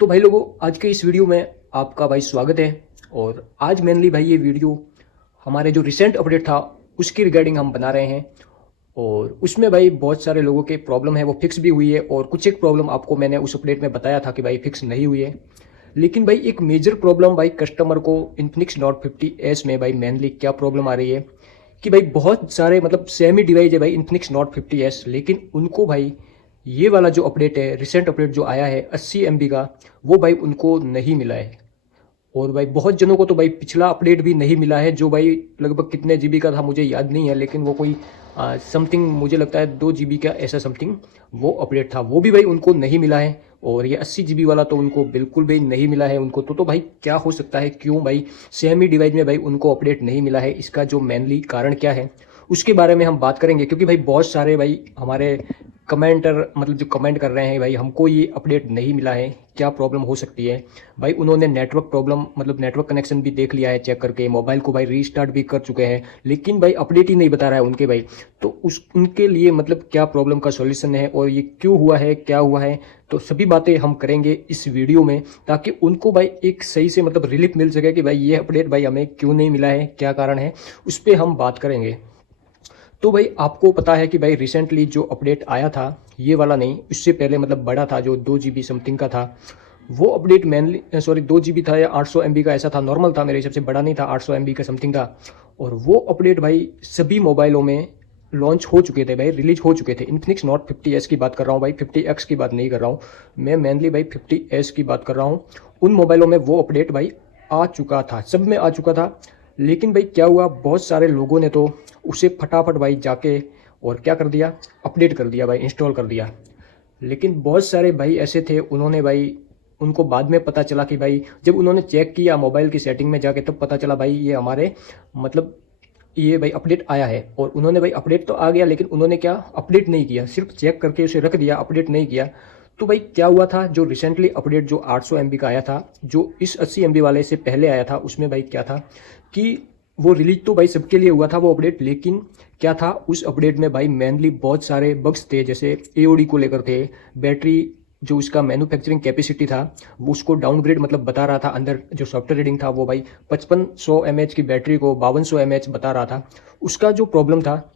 तो भाई लोगों, आज के इस वीडियो में आपका भाई स्वागत है। और आज मेनली भाई ये वीडियो हमारे जो रिसेंट अपडेट था उसकी रिगार्डिंग हम बना रहे हैं। और उसमें भाई बहुत सारे लोगों के प्रॉब्लम है वो फिक्स भी हुई है, और कुछ एक प्रॉब्लम आपको मैंने उस अपडेट में बताया था कि भाई फिक्स नहीं हुई है। लेकिन भाई एक मेजर प्रॉब्लम भाई कस्टमर को इन्फिनिक्स नॉट 50S में भाई मेनली क्या प्रॉब्लम आ रही है कि भाई बहुत सारे मतलब सेमी डिवाइस है भाई इन्फिनिक्स नॉट 50S, लेकिन उनको भाई ये वाला जो अपडेट है, रिसेंट अपडेट जो आया है 80 MB का, वो भाई उनको नहीं मिला है। और भाई बहुत जनों को तो भाई पिछला अपडेट भी नहीं मिला है, जो भाई लगभग कितने जीबी का था मुझे याद नहीं है, लेकिन वो कोई समथिंग मुझे लगता है 2 GB का ऐसा समथिंग वो अपडेट था, वो भी भाई उनको नहीं मिला है। और ये 80 GB वाला तो उनको बिल्कुल भी नहीं मिला है उनको। तो भाई क्या हो सकता है, क्यों भाई सेमी डिवाइस में भाई उनको अपडेट नहीं मिला है, इसका जो मेनली कारण क्या है उसके बारे में हम बात करेंगे। क्योंकि भाई बहुत सारे भाई हमारे कमेंटर मतलब जो कमेंट कर रहे हैं भाई हमको ये अपडेट नहीं मिला है, क्या प्रॉब्लम हो सकती है। भाई उन्होंने नेटवर्क प्रॉब्लम मतलब नेटवर्क कनेक्शन भी देख लिया है चेक करके, मोबाइल को भाई रीस्टार्ट भी कर चुके हैं, लेकिन भाई अपडेट ही नहीं बता रहा है उनके भाई। तो उस उनके लिए मतलब क्या प्रॉब्लम का सॉल्यूशन है और ये क्यों हुआ है, क्या हुआ है, तो सभी बातें हम करेंगे इस वीडियो में, ताकि उनको भाई एक सही से मतलब रिलीफ मिल सके कि भाई ये अपडेट भाई हमें क्यों नहीं मिला है, क्या कारण है, उस पर हम बात करेंगे। तो भाई आपको पता है कि भाई रिसेंटली जो अपडेट आया था, ये वाला नहीं, उससे पहले मतलब बड़ा था जो 2 GB समथिंग का था, वो अपडेट मेनली सॉरी 2 GB था या 800 MB का ऐसा था, नॉर्मल था मेरे हिसाब से, बड़ा नहीं था, 800 MB का समथिंग था। और वो अपडेट भाई सभी मोबाइलों में लॉन्च हो चुके थे भाई, रिलीज हो चुके थे। इन्फिनिक्स नॉट 50S की बात कर रहा हूँ भाई, 50X की बात नहीं कर रहा हूँ मैं, मेनली भाई 50S की बात कर रहा हूँ। उन मोबाइलों में वो अपडेट भाई आ चुका था, सब में आ चुका था। लेकिन भाई क्या हुआ, बहुत सारे लोगों ने तो उसे फटाफट भाई जाके और क्या कर दिया, अपडेट कर दिया भाई, इंस्टॉल कर दिया। लेकिन बहुत सारे भाई ऐसे थे, उन्होंने भाई उनको बाद में पता चला कि भाई जब उन्होंने चेक किया मोबाइल की सेटिंग में जाके, तब पता चला भाई ये हमारे मतलब ये भाई अपडेट आया है। और उन्होंने भाई अपडेट तो आ गया, लेकिन उन्होंने क्या अपडेट नहीं किया, सिर्फ चेक करके उसे रख दिया, अपडेट नहीं किया। तो भाई क्या हुआ था, जो रिसेंटली अपडेट जो 800 MB का आया था, जो इस 80 MB वाले से पहले आया था, उसमें भाई क्या था कि वो रिलीज तो भाई सबके लिए हुआ था वो अपडेट, लेकिन क्या था उस अपडेट में भाई मेनली बहुत सारे बग्स थे, जैसे एओडी को लेकर थे, बैटरी जो उसका मैन्युफैक्चरिंग कैपेसिटी था वो उसको डाउनग्रेड मतलब बता रहा था, अंदर जो सॉफ्टवेयर रीडिंग था वो भाई 5500 mAh की बैटरी को 5200 mAh बता रहा था, उसका जो प्रॉब्लम था।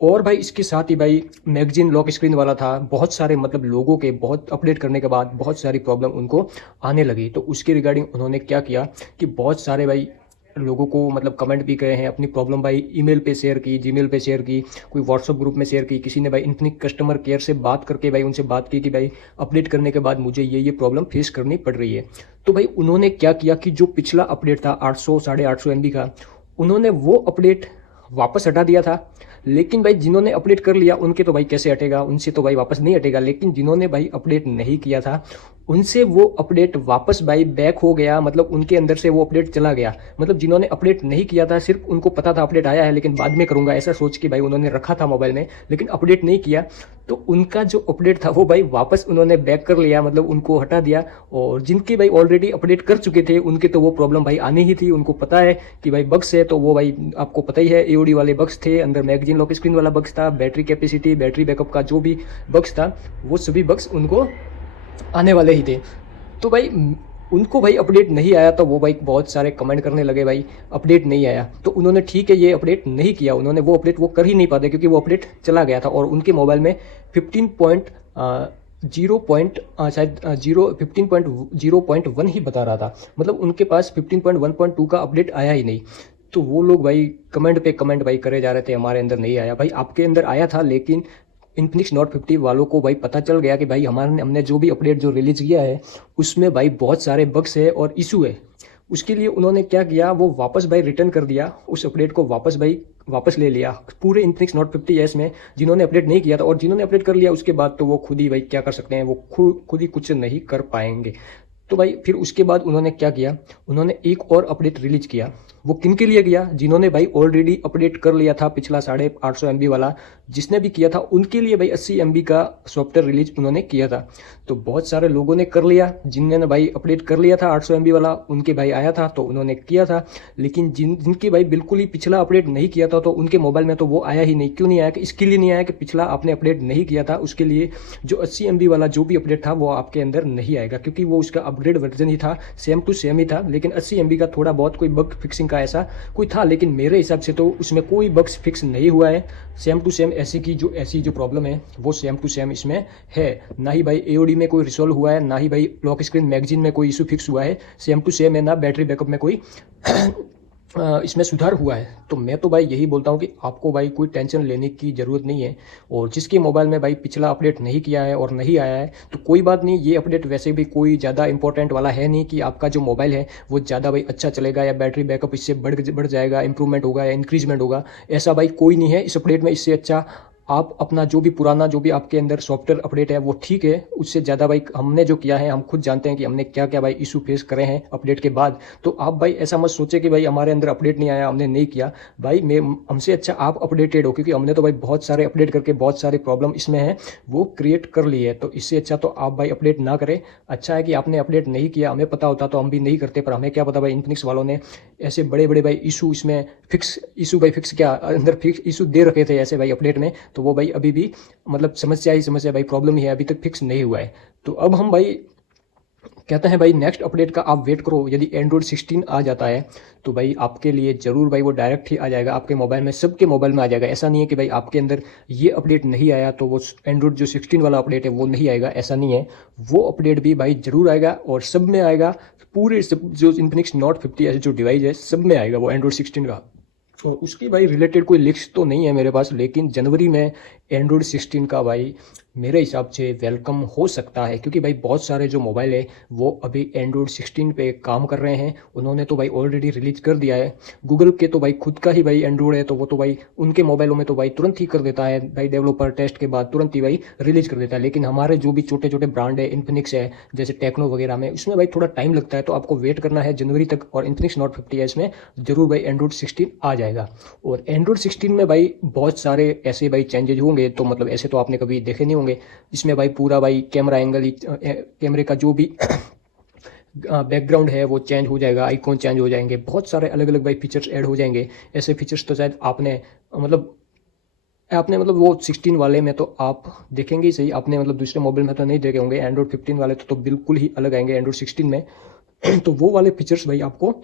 और भाई इसके साथ ही भाई मैगजीन लॉक स्क्रीन वाला था, बहुत सारे मतलब लोगों के बहुत अपडेट करने के बाद बहुत सारी प्रॉब्लम उनको आने लगी। तो उसके रिगार्डिंग उन्होंने क्या किया कि बहुत सारे भाई लोगों को मतलब कमेंट भी करे हैं, अपनी प्रॉब्लम भाई ईमेल पे शेयर की, जीमेल पे शेयर की, कोई व्हाट्सअप ग्रुप में शेयर की, किसी ने भाई इन्फिनिक्स कस्टमर केयर से बात करके भाई उनसे बात की कि भाई अपडेट करने के बाद मुझे ये प्रॉब्लम फेस करनी पड़ रही है। तो भाई उन्होंने क्या किया कि जो पिछला अपडेट था 800 850 MB का, उन्होंने वो अपडेट वापस हटा दिया था। लेकिन भाई जिन्होंने अपडेट कर लिया उनके तो भाई कैसे हटेगा, उनसे तो भाई वापस नहीं हटेगा, लेकिन जिन्होंने भाई अपडेट नहीं किया था उनसे वो अपडेट वापस भाई बैक हो गया, मतलब उनके अंदर से वो अपडेट चला गया। मतलब जिन्होंने अपडेट नहीं किया था, सिर्फ उनको पता था अपडेट आया है लेकिन बाद में करूंगा ऐसा सोच के भाई उन्होंने रखा था मोबाइल में, लेकिन अपडेट नहीं किया, तो उनका जो अपडेट था वो भाई वापस उन्होंने बैक कर लिया, मतलब उनको हटा दिया। और जिनके भाई ऑलरेडी अपडेट कर चुके थे उनके तो वो प्रॉब्लम भाई आनी ही थी, उनको पता है कि भाई बग्स है, तो वो भाई आपको पता ही है एओडी वाले बग्स थे, अंदर मैगजीन लॉक स्क्रीन वाला बग्स था, बैटरी कैपेसिटी बैटरी बैकअप का जो भी बग्स था, वो सभी बग्स उनको आने वाले ही थे। तो भाई उनको भाई अपडेट नहीं आया, तो वो भाई बहुत सारे कमेंट करने लगे भाई अपडेट नहीं आया। तो उन्होंने ठीक है ये अपडेट नहीं किया, उन्होंने वो अपडेट वो कर ही नहीं पाते क्योंकि वो अपडेट चला गया था। और उनके मोबाइल में 15.0.1 ही बता रहा था, मतलब उनके पास 15.1.2 का अपडेट आया ही नहीं। तो वो लोग भाई कमेंट पे कमेंट भाई करे जा रहे थे हमारे अंदर नहीं आया। भाई आपके अंदर आया था, लेकिन इन्फिनिक्स नॉट 50 वालों को भाई पता चल गया कि भाई हमने जो भी अपडेट जो रिलीज किया है उसमें भाई बहुत सारे बग्स है और इशू है। उसके लिए उन्होंने क्या किया, वो वापस भाई रिटर्न कर दिया उस अपडेट को, वापस भाई वापस ले लिया पूरे इन्फिनिक्स नॉट 50S में, जिन्होंने अपडेट नहीं किया था। और जिन्होंने अपडेट कर लिया उसके बाद तो वो खुद ही भाई क्या कर सकते हैं, वो खुद ही कुछ नहीं कर पाएंगे। तो भाई फिर उसके बाद उन्होंने क्या किया, उन्होंने एक और अपडेट रिलीज किया, वो किन के लिए किया? जिन्होंने भाई ऑलरेडी अपडेट कर लिया था पिछला 850 MB वाला, जिसने भी किया था उनके लिए भाई 80 MB का सॉफ्टवेयर रिलीज उन्होंने किया था। तो बहुत सारे लोगों ने कर लिया, जिन्होंने भाई अपडेट कर लिया था 800 MB वाला, उनके भाई आया था तो उन्होंने किया था। लेकिन जिनके भाई बिल्कुल ही पिछला अपडेट नहीं किया था तो उनके मोबाइल में तो वो आया ही नहीं। क्यों नहीं आया? कि इसके लिए नहीं आया कि पिछला आपने अपडेट नहीं किया था, उसके लिए जो 80 MB वाला जो भी अपडेट था वो आपके अंदर नहीं आएगा, क्योंकि वो उसका अपग्रेड वर्जन ही था, सेम टू सेम ही था। लेकिन 80 MB का थोड़ा बहुत कोई बग फिक्सिंग का ऐसा कोई था, लेकिन मेरे हिसाब से तो उसमें कोई बग्स फिक्स नहीं हुआ है। सेम टू सेम ऐसी जो प्रॉब्लम है वो सेम टू सेम इसमें है। ना ही भाई AOD में कोई रिसॉल्व हुआ है, ना ही भाई लॉक स्क्रीन मैगजीन में कोई इशू फिक्स हुआ है, सेम टू सेम है। ना बैटरी बैकअप में कोई इसमें सुधार हुआ है। तो मैं तो भाई यही बोलता हूँ कि आपको भाई कोई टेंशन लेने की ज़रूरत नहीं है। और जिसके मोबाइल में भाई पिछला अपडेट नहीं किया है और नहीं आया है तो कोई बात नहीं, ये अपडेट वैसे भी कोई ज़्यादा इंपॉर्टेंट वाला है नहीं कि आपका जो मोबाइल है वो ज़्यादा भाई अच्छा चलेगा या बैटरी बैकअप इससे बढ़ जाएगा, इंप्रूवमेंट होगा या इंक्रीजमेंट होगा। ऐसा भाई कोई नहीं है इस अपडेट में। इससे अच्छा आप अपना जो भी पुराना जो भी आपके अंदर सॉफ्टवेयर अपडेट है वो ठीक है। उससे ज़्यादा भाई हमने जो किया है हम खुद जानते हैं कि हमने क्या क्या भाई इशू फेस करे हैं अपडेट के बाद। तो आप भाई ऐसा मत सोचे कि भाई हमारे अंदर अपडेट नहीं आया, हमने नहीं किया। भाई मैं हमसे अच्छा आप अपडेटेड हो, क्योंकि हमने तो भाई बहुत सारे अपडेट करके बहुत सारे प्रॉब्लम इसमें है वो क्रिएट कर ली है। तो इससे अच्छा तो आप भाई अपडेट ना करें। अच्छा है कि आपने अपडेट नहीं किया, हमें पता होता तो हम भी नहीं करते, पर हमें क्या पता भाई इन्फिनिक्स वालों ने ऐसे बड़े बड़े भाई इशू इसमें फिक्स क्या अंदर फिक्स इशू दे रखे थे ऐसे भाई अपडेट में। तो वो भाई अभी भी मतलब समस्या भाई प्रॉब्लम ही है, अभी तक फिक्स नहीं हुआ है। तो अब हम भाई कहते हैं भाई नेक्स्ट अपडेट का आप वेट करो। यदि एंड्रॉइड 16 आ जाता है तो भाई आपके लिए ज़रूर भाई वो डायरेक्ट ही आ जाएगा आपके मोबाइल में, सबके मोबाइल में आ जाएगा। ऐसा नहीं है कि भाई आपके अंदर ये अपडेट नहीं आया तो वो एंड्रॉइड जो 16 वाला अपडेट है वो नहीं आएगा, ऐसा नहीं है। वो अपडेट भी भाई ज़रूर आएगा और सब में आएगा। पूरे सब जो इन्फिनिक्स नोट 50 ऐसे जो डिवाइस है सब में आएगा वो एंड्रॉइड 16 का। और उसकी भाई रिलेटेड कोई लिस्ट तो नहीं है मेरे पास, लेकिन जनवरी में एंड्रॉइड 16 का भाई मेरे हिसाब से वेलकम हो सकता है। क्योंकि भाई बहुत सारे जो मोबाइल है वो अभी एंड्रॉइड 16 पे काम कर रहे हैं। उन्होंने तो भाई ऑलरेडी रिलीज कर दिया है। गूगल के तो भाई खुद का ही भाई एंड्रॉइड है, तो वो तो भाई उनके मोबाइलों में तो भाई तुरंत ही कर देता है भाई, डेवलपर टेस्ट के बाद तुरंत ही भाई रिलीज कर देता है। लेकिन हमारे जो भी छोटे छोटे ब्रांड है, इन्फिनिक्स है जैसे टेक्नो वगैरह में, उसमें भाई थोड़ा टाइम लगता है। तो आपको वेट करना है जनवरी तक। और इन्फिनिक्स नोट 50 में जरूर भाई एंड्रॉइड 16 आ जाएगा। और एंड्रॉइड 16 में भाई बहुत सारे ऐसे भाई चेंजेज होंगे, तो मतलब ऐसे तो आपने कभी देखे नहीं होंगे। इसमें भाई पूरा भाई कैमरा एंगल, कैमरे का जो भी बैकग्राउंड है वो चेंज हो जाएगा, आइकॉन चेंज हो जाएंगे, बहुत सारे अलग अलग भाई फीचर्स ऐड हो जाएंगे। ऐसे फीचर्स तो शायद आपने मतलब वो 16 वाले में तो आप देखेंगे ही सही, आपने मतलब दूसरे मोबाइल में तो नहीं देखे होंगे। एंड्रॉइड 15 वाले तो बिल्कुल ही अलग आएंगे एंड्रॉइड 16 में। तो वो वाले फीचर्स भाई आपको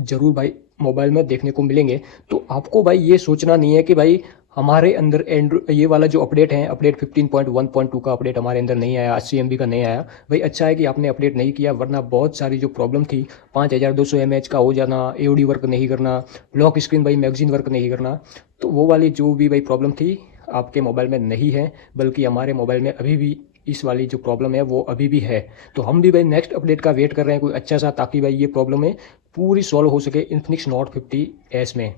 जरूर भाई मोबाइल में देखने को मिलेंगे। तो आपको भाई ये सोचना नहीं है कि भाई हमारे अंदर एंड्रॉइड ये वाला जो अपडेट है, अपडेट 15.1.2 का अपडेट हमारे अंदर नहीं आया, 80 MB का नहीं आया। भाई अच्छा है कि आपने अपडेट नहीं किया, वरना बहुत सारी जो प्रॉब्लम थी 5200 mAh का हो जाना, AOD वर्क नहीं करना, लॉक स्क्रीन भाई मैगजीन वर्क नहीं करना, तो वो वाली जो भी भाई प्रॉब्लम थी आपके मोबाइल में नहीं है, बल्कि हमारे मोबाइल में अभी भी इस वाली जो प्रॉब्लम है वो अभी भी है। तो हम भी भाई नेक्स्ट अपडेट का वेट कर रहे हैं कोई अच्छा सा, ताकि भाई ये प्रॉब्लम है पूरी सॉल्व हो सके इन्फिनिक्स नोट 50S में।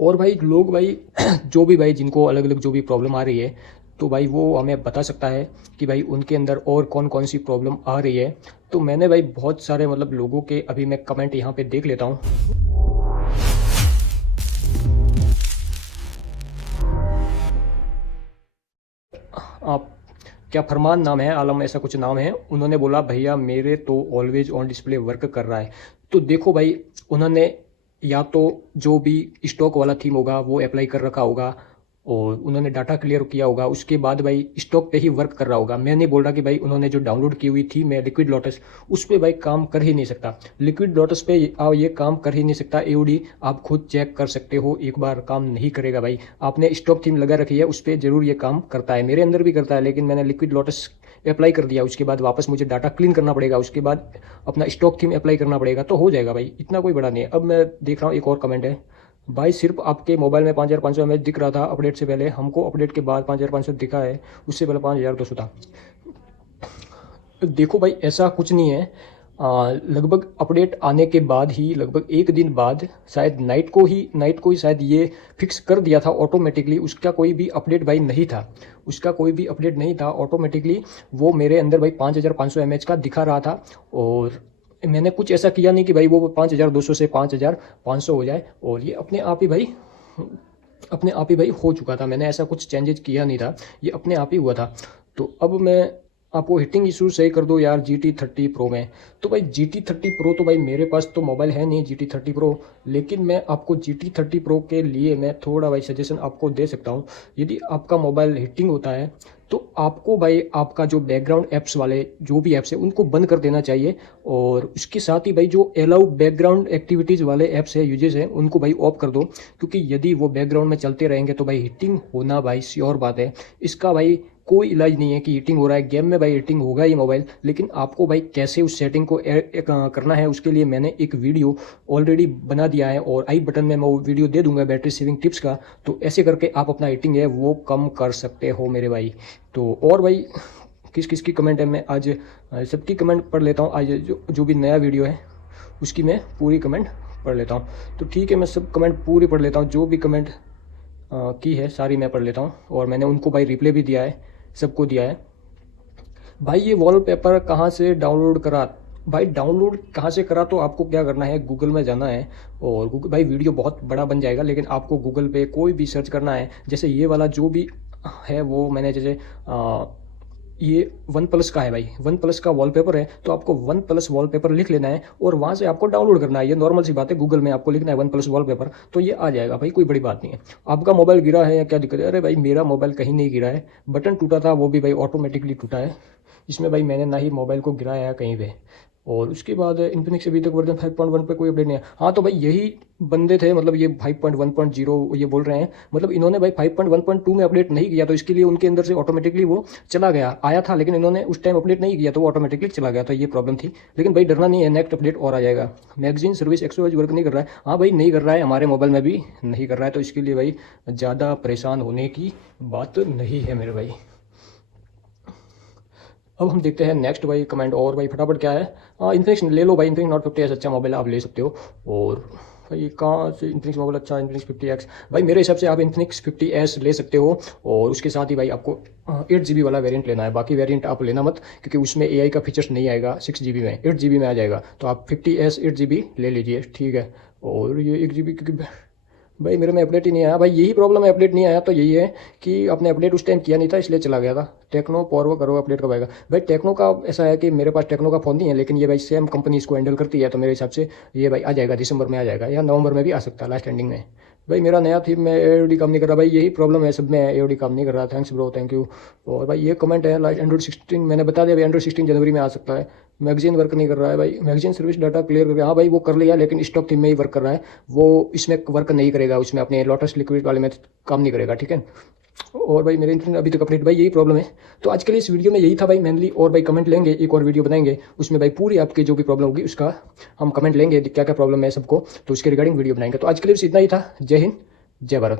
और भाई लोग भाई जो भी भाई जिनको अलग अलग जो भी प्रॉब्लम आ रही है, तो भाई वो हमें बता सकता है कि भाई उनके अंदर और कौन कौन सी प्रॉब्लम आ रही है। तो मैंने भाई बहुत सारे मतलब लोगों के अभी मैं कमेंट यहाँ पे देख लेता हूँ। आप क्या फरमान नाम है, आलम ऐसा कुछ नाम है, उन्होंने बोला भैया मेरे तो ऑलवेज ऑन डिस्प्ले वर्क कर रहा है। तो देखो भाई उन्होंने या तो जो भी स्टॉक वाला थीम होगा वो अप्लाई कर रखा होगा और उन्होंने डाटा क्लियर किया होगा, उसके बाद भाई स्टॉक पे ही वर्क कर रहा होगा। मैं नहीं बोल रहा कि भाई उन्होंने जो डाउनलोड की हुई थी मैं लिक्विड लोटस, उस पर भाई काम कर ही नहीं सकता। लिक्विड लोटस पे ये काम कर ही नहीं सकता। AOD आप खुद चेक कर सकते हो, एक बार काम नहीं करेगा भाई। आपने स्टॉक थीम लगा रखी है उस पर जरूर ये काम करता है, मेरे अंदर भी करता है, लेकिन मैंने लिक्विड लोटस अप्लाई कर दिया, उसके बाद वापस मुझे डाटा क्लीन करना पड़ेगा, उसके बाद अपना स्टॉक थीम अप्लाई करना पड़ेगा, तो हो जाएगा भाई, इतना कोई बड़ा नहीं है। अब मैं देख रहा हूँ एक और कमेंट है, भाई सिर्फ आपके मोबाइल में 5500 mAh दिख रहा था अपडेट से पहले, हमको अपडेट के बाद 5500 दिखा है, उससे पहले 5200 था। देखो भाई ऐसा कुछ नहीं है, लगभग अपडेट आने के बाद ही लगभग एक दिन बाद शायद नाइट को ही शायद ये फिक्स कर दिया था ऑटोमेटिकली। उसका कोई भी अपडेट भाई नहीं था, उसका कोई भी अपडेट नहीं था, ऑटोमेटिकली वो मेरे अंदर भाई 5500 mAh का दिखा रहा था। और मैंने कुछ ऐसा किया नहीं कि भाई वो 5200 से 5500 हो जाए, और ये अपने आप ही भाई हो चुका था। मैंने ऐसा कुछ चेंजेस किया नहीं था, ये अपने आप ही हुआ था। तो अब मैं आपको हीटिंग इशू सही कर दो यार GT30 Pro में। तो भाई GT30 Pro तो भाई मेरे पास तो मोबाइल है नहीं GT30 Pro, लेकिन मैं आपको GT30 Pro के लिए मैं थोड़ा भाई सजेशन आपको दे सकता हूँ। यदि आपका मोबाइल हीटिंग होता है तो आपको भाई आपका जो बैकग्राउंड ऐप्स वाले जो भी ऐप्स है उनको बंद कर देना चाहिए, और उसके साथ ही भाई जो अलाउ बैकग्राउंड एक्टिविटीज़ वाले ऐप्स है यूजेस है उनको भाई ऑफ कर दो, क्योंकि यदि वो बैकग्राउंड में चलते रहेंगे तो भाई हीटिंग होना भाई श्योर बात है। इसका भाई कोई इलाज नहीं है कि हीटिंग हो रहा है, गेम में भाई हीटिंग होगा ही मोबाइल, लेकिन आपको भाई कैसे उस सेटिंग को करना है उसके लिए मैंने एक वीडियो ऑलरेडी बना दिया है, और आई बटन में मैं वो वीडियो दे दूंगा बैटरी सेविंग टिप्स का। तो ऐसे करके आप अपना हीटिंग है वो कम कर सकते हो मेरे भाई। तो और भाई किस किस की कमेंट है, मैं आज सबकी कमेंट पढ़ लेता हूँ। आज जो भी नया वीडियो है उसकी मैं पूरी कमेंट पढ़ लेता हूँ। तो ठीक है, मैं सब कमेंट पूरी पढ़ लेता हूँ, जो भी कमेंट की है सारी मैं पढ़ लेता हूँ, और मैंने उनको भाई रिप्लाई भी दिया है, सबको दिया है। भाई ये वॉलपेपर कहाँ से डाउनलोड करा? भाई डाउनलोड कहाँ से करा, तो आपको क्या करना है, गूगल में जाना है, और गूगल भाई वीडियो बहुत बड़ा बन जाएगा, लेकिन आपको गूगल पे कोई भी सर्च करना है। जैसे ये वाला जो भी है वो मैंने जैसे ये वन प्लस का है भाई, वन प्लस का वॉलपेपर है, तो आपको वन प्लस वॉलपेपर लिख लेना है और वहाँ से आपको डाउनलोड करना है। ये नॉर्मल सी बात है, गूगल में आपको लिखना है वन प्लस वॉलपेपर, तो ये आ जाएगा भाई, कोई बड़ी बात नहीं है। आपका मोबाइल गिरा है या क्या दिक्कत है? अरे भाई मेरा मोबाइल कहीं नहीं गिरा है, बटन टूटा था वो भी भाई ऑटोमेटिकली टूटा है, इसमें भाई मैंने ना ही मोबाइल को गिराया है कहीं पे। और उसके बाद इन्फिनिक्स अभी तक वर्जन 5.1 पे कोई अपडेट नहीं है। हाँ तो भाई यही बंदे थे, मतलब ये 5.1.0 ये बोल रहे हैं, मतलब इन्होंने भाई 5.1.2 में अपडेट नहीं किया, तो इसके लिए उनके अंदर से ऑटोमेटिकली वो चला गया, आया था लेकिन इन्होंने उस टाइम अपडेट नहीं किया तो वो ऑटोमेटिकली चला गया, तो ये प्रॉब्लम थी। लेकिन भाई डरना नहीं है, नेक्स्ट अपडेट और आ जाएगा। मैगजीन सर्विस XOS वर्क नहीं कर रहा है, हाँ भाई नहीं कर रहा है, हमारे मोबाइल में भी नहीं कर रहा है, तो इसके लिए भाई ज़्यादा परेशान होने की बात नहीं है मेरे भाई। अब हम देखते हैं नेक्स्ट भाई कमेंट, और भाई फटाफट क्या है। इन्फिनिक्स ले लो भाई, इन्फिनिक्स नॉट 50S अच्छा मोबाइल आप ले सकते हो। और भाई कहाँ से इन्फिनिक्स मोबाइल अच्छा, इन्फिनिक्स 50X भाई मेरे हिसाब से आप इन्फिनिक्स 50S ले सकते हो, और उसके साथ ही भाई आपको 8GB वाला वेरिएंट लेना है, बाकी वेरिएंट आप लेना मत, क्योंकि उसमें AI का फीचर्स नहीं आएगा 6GB में, 8GB में आ जाएगा। तो आप 50S 8GB ले लीजिए, ठीक है। और ये 1GB, क्योंकि भाई मेरे में अपडेट ही नहीं आया भाई, यही प्रॉब्लम है, अपडेट नहीं आया, तो यही है कि आपने अपडेट उस टाइम किया नहीं था इसलिए चला गया था। टेक्नो पावर करो, अपडेट कब आएगा? भाई टेक्नो का ऐसा है कि मेरे पास टेक्नो का फ़ोन नहीं है, लेकिन ये भाई सेम कंपनी इसको हैंडल करती है, तो मेरे हिसाब से ये भाई आ जाएगा, दिसंबर में आ जाएगा या नवंबर में भी आ सकता है लास्ट एंडिंग में। भाई मेरा नया थी, मैं AOD काम नहीं कर रहा भाई, यही प्रॉब्लम है सब में, AOD काम नहीं कर रहा। Thanks bro, thank you. और भाई ये कमेंट है लाइक एंड्रॉइड 16 मैंने बता दिया भाई, एंड्रॉइड 16 जनवरी में आ सकता है। मैगजीन वर्क नहीं कर रहा है भाई, मैगजीन सर्विस डाटा क्लियर करके, हाँ भाई वो कर लिया, लेकिन स्टॉक थीम में ही वर्क कर रहा है, वो इसमें वर्क नहीं करेगा, उसमें अपने लोटस लिक्विड वाले में काम नहीं करेगा, ठीक है। और भाई मेरे इंटरनेट अभी तक अपडेट, भाई यही प्रॉब्लम है। तो आज के लिए इस वीडियो में यही था भाई मेनली, और भाई कमेंट लेंगे, एक और वीडियो बनाएंगे उसमें भाई पूरी आपकी जो भी प्रॉब्लम होगी उसका हम कमेंट लेंगे, क्या क्या प्रॉब्लम है सबको, तो उसके रिगार्डिंग वीडियो बनाएंगे। तो आज के लिए बस इतना ही था। जय हिंद, जय भारत।